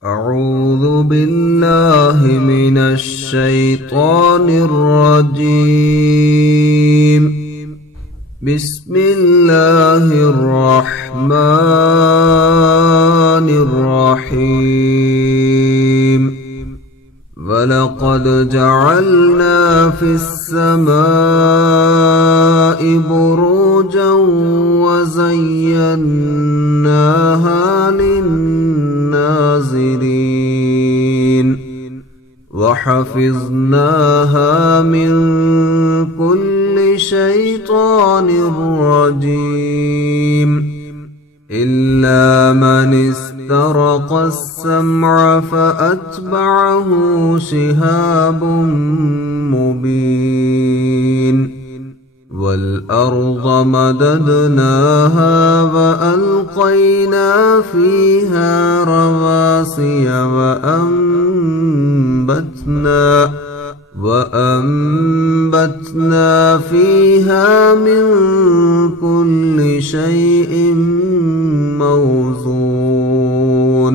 أعوذ بالله من الشيطان الرجيم. بسم الله الرحمن الرحيم. ولقد جعلنا في السماء بروجا وزيناها للناظرين وحفظناها من كل شيطان رجيم إلا من استرق السمع فأتبعه شهاب مبين. والأرض مددناها وألقينا فيها رواسي وأنبتنا فيها من كل شيء موزون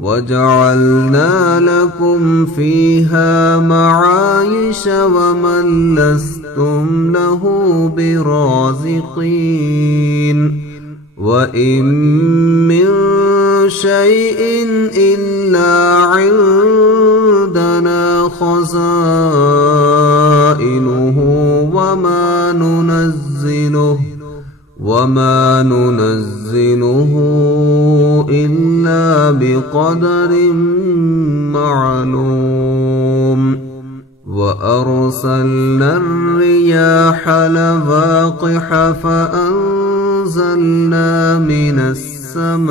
وجعلنا لكم فيها معايش ومن لستم له برازقين. وإن من شيء إلا عندنا خزائنه وما ننزله إلا بقدر معلوم. وأرسلنا الرياح لواقح فأنزلنا من السماء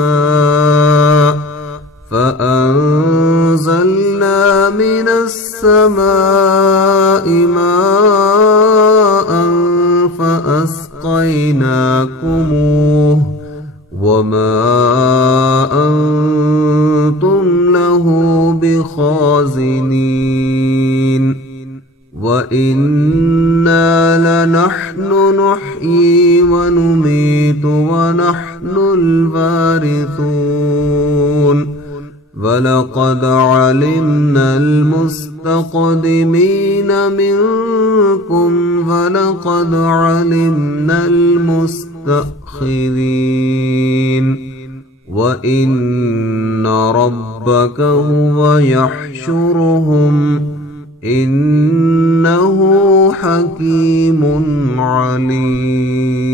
ماء فأسقيناكموه وما أنتم له بخازنين. وإنا لنحن نحيي ونميت ونحن الوارثون. ولقد علمنا المستقدمين منكم ولقد علمنا المستأخرين. وإن ربك هو يحشرهم إنه حكيم عليم.